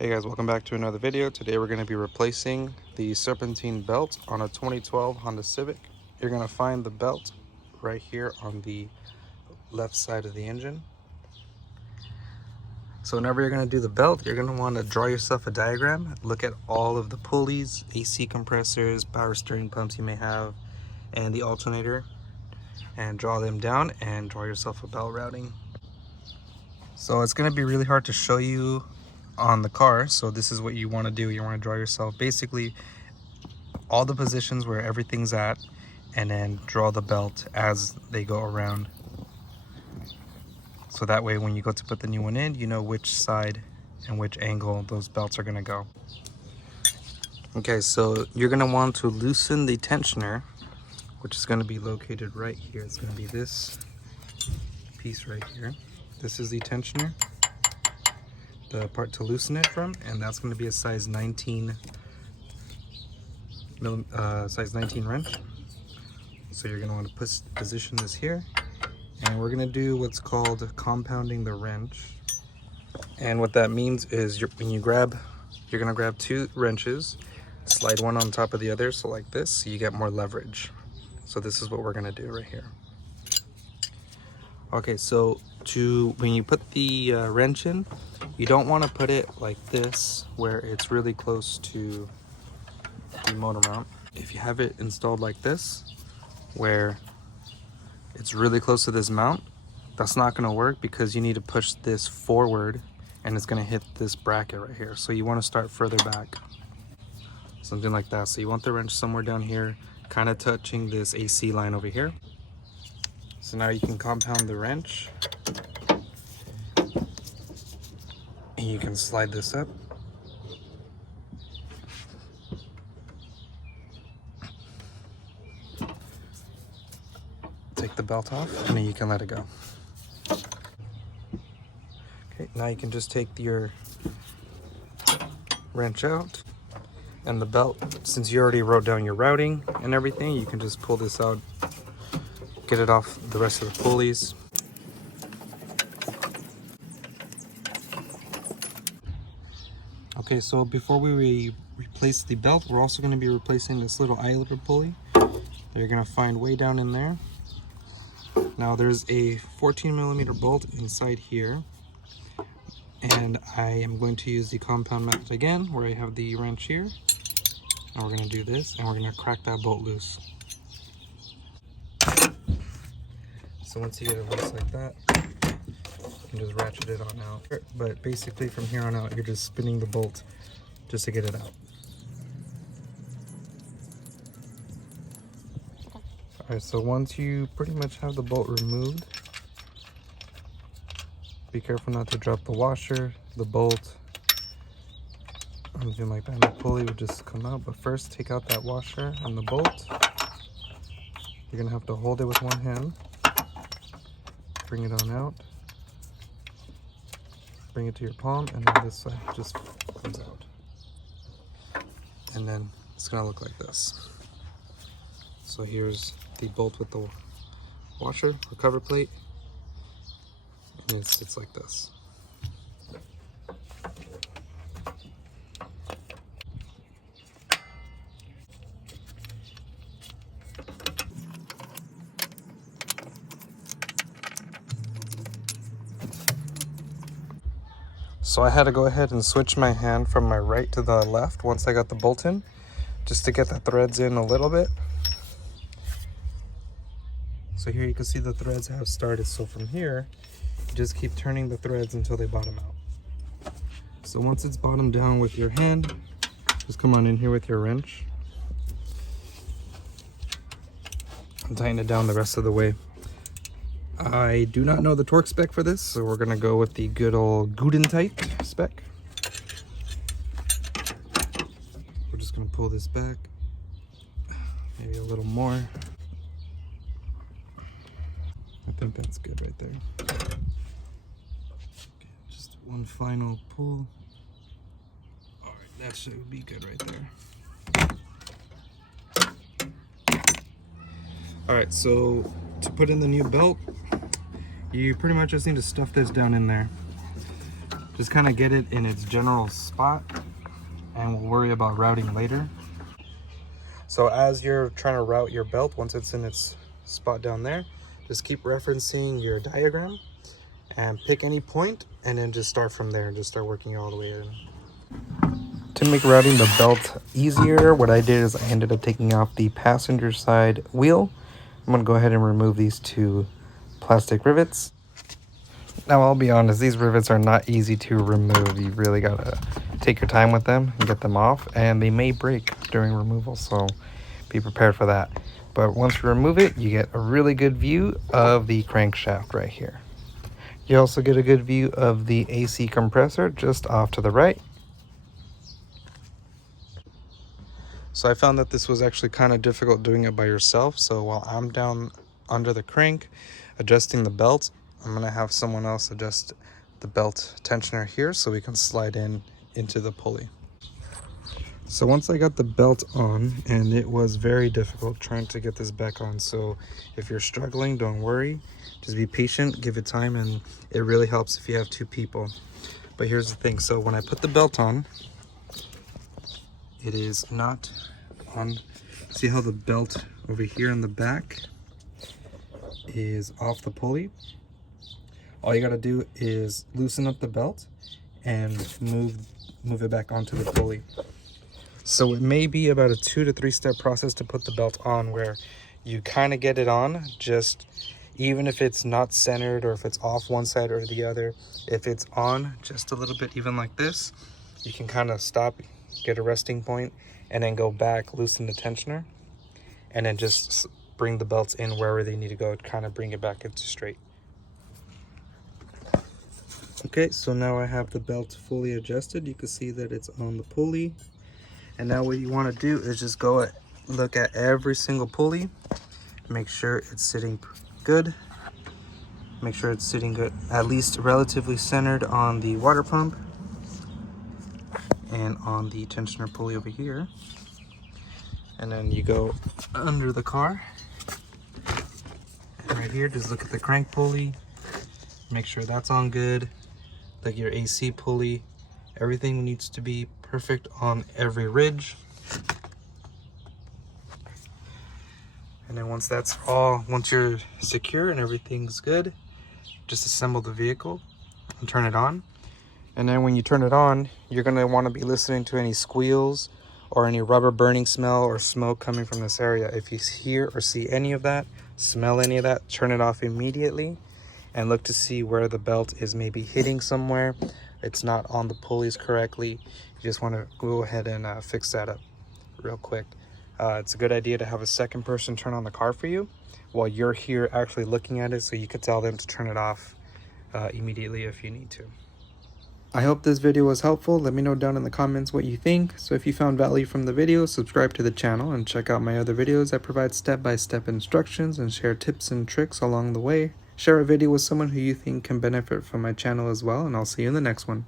Hey guys, welcome back to another video. Today we're going to be replacing the Serpentine belt on a 2012 Honda Civic. You're going to find the belt right here on the left side of the engine. So whenever you're going to do the belt, you're going to want to draw yourself a diagram. Look at all of the pulleys, AC compressors, power steering pumps you may have, and the alternator, and draw them down and draw yourself a belt routing. So it's going to be really hard to show you on the car, so this is what you want to do. You want to draw yourself basically all the positions where everything's at, and then draw the belt as they go around, so that way when you go to put the new one in, you know which side and which angle those belts are going to go. Okay, so you're going to want to loosen the tensioner, which is going to be located right here. It's going to be this piece right here. This is the tensioner, the part to loosen it from, and that's going to be a size 19 wrench. So you're going to want to position this here, and we're going to do what's called compounding the wrench. And what that means is you're going to grab two wrenches, slide one on top of the other, so like this, so you get more leverage. So this is what we're going to do right here. Okay, so when you put the wrench in, you don't want to put it like this where it's really close to the motor mount. If you have it installed like this where it's really close to this mount, that's not going to work, because you need to push this forward and it's going to hit this bracket right here. So you want to start further back, something like that. So you want the wrench somewhere down here, kind of touching this AC line over here. So now you can compound the wrench, and you can slide this up. Take the belt off, and then you can let it go. Okay, now you can just take your wrench out, and the belt, since you already wrote down your routing and everything, you can just pull this out, get it off the rest of the pulleys. Okay, so before we replace the belt, we're also going to be replacing this little eyeliner pulley that you're going to find way down in there. Now there's a 14mm bolt inside here, and I am going to use the compound method again, where I have the wrench here, and we're going to do this, and we're going to crack that bolt loose. So once you get it loose like that, you can just ratchet it on out. But basically from here on out, you're just spinning the bolt just to get it out. Alright, so once you pretty much have the bolt removed, be careful not to drop the washer, the bolt, anything like that, and the pulley would just come out. But first, take out that washer and the bolt. You're going to have to hold it with one hand, bring it on out, bring it to your palm, and then this side just comes out. And then it's going to look like this. So here's the bolt with the washer or cover plate, and it sits like this. So I had to go ahead and switch my hand from my right to the left once I got the bolt in, just to get the threads in a little bit. So here you can see the threads have started. So from here, you just keep turning the threads until they bottom out. So once it's bottomed down with your hand, just come on in here with your wrench and tighten it down the rest of the way. I do not know the torque spec for this, so we're going to go with the good old Gudentight spec. We're just going to pull this back, maybe a little more. I think that's good right there. Okay, just one final pull. All right, that should be good right there. All right, so to put in the new belt, you pretty much just need to stuff this down in there. Just kind of get it in its general spot, and we'll worry about routing later. So as you're trying to route your belt, once it's in its spot down there, just keep referencing your diagram and pick any point, and then just start from there and just start working all the way in. To make routing the belt easier, what I did is I ended up taking off the passenger side wheel. I'm going to go ahead and remove these 2 plastic rivets. Now I'll be honest, these rivets are not easy to remove. You really got to take your time with them and get them off, and they may break during removal, so be prepared for that. But once you remove it, you get a really good view of the crankshaft right here. You also get a good view of the AC compressor just off to the right. So I found that this was actually kind of difficult doing it by yourself. So while I'm down under the crank adjusting the belt, I'm going to have someone else adjust the belt tensioner here so we can slide into the pulley. So once I got the belt on, and it was very difficult trying to get this back on. So if you're struggling, don't worry. Just be patient, give it time, and it really helps if you have 2 people. But here's the thing. So when I put the belt on, it is not on. See how the belt over here in the back is off the pulley? All you got to do is loosen up the belt and move it back onto the pulley. So it may be about a 2 to 3 step process to put the belt on, where you kind of get it on, just even if it's not centered or if it's off one side or the other. If it's on just a little bit, even like this, you can kind of stop, get a resting point, and then go back, loosen the tensioner, and then just bring the belts in wherever they need to go, kind of bring it back into straight. Okay, so now I have the belt fully adjusted. You can see that it's on the pulley. And now what you want to do is just go look at every single pulley, make sure it's sitting good, make sure it's sitting good, at least relatively centered on the water pump and on the tensioner pulley over here. And then you go under the car, and right here just look at the crank pulley, make sure that's on good, like your AC pulley. Everything needs to be perfect on every ridge. And then once you're secure and everything's good, just assemble the vehicle and turn it on. And then when you turn it on, you're going to want to be listening to any squeals or any rubber burning smell or smoke coming from this area. If you hear or see any of that, smell any of that, turn it off immediately and look to see where the belt is maybe hitting somewhere. It's not on the pulleys correctly. You just want to go ahead and fix that up real quick. It's a good idea to have a second person turn on the car for you while you're here actually looking at it, so you could tell them to turn it off immediately if you need to. I hope this video was helpful. Let me know down in the comments what you think. So if you found value from the video, subscribe to the channel and check out my other videos that provide step-by-step instructions and share tips and tricks along the way. Share a video with someone who you think can benefit from my channel as well, and I'll see you in the next one.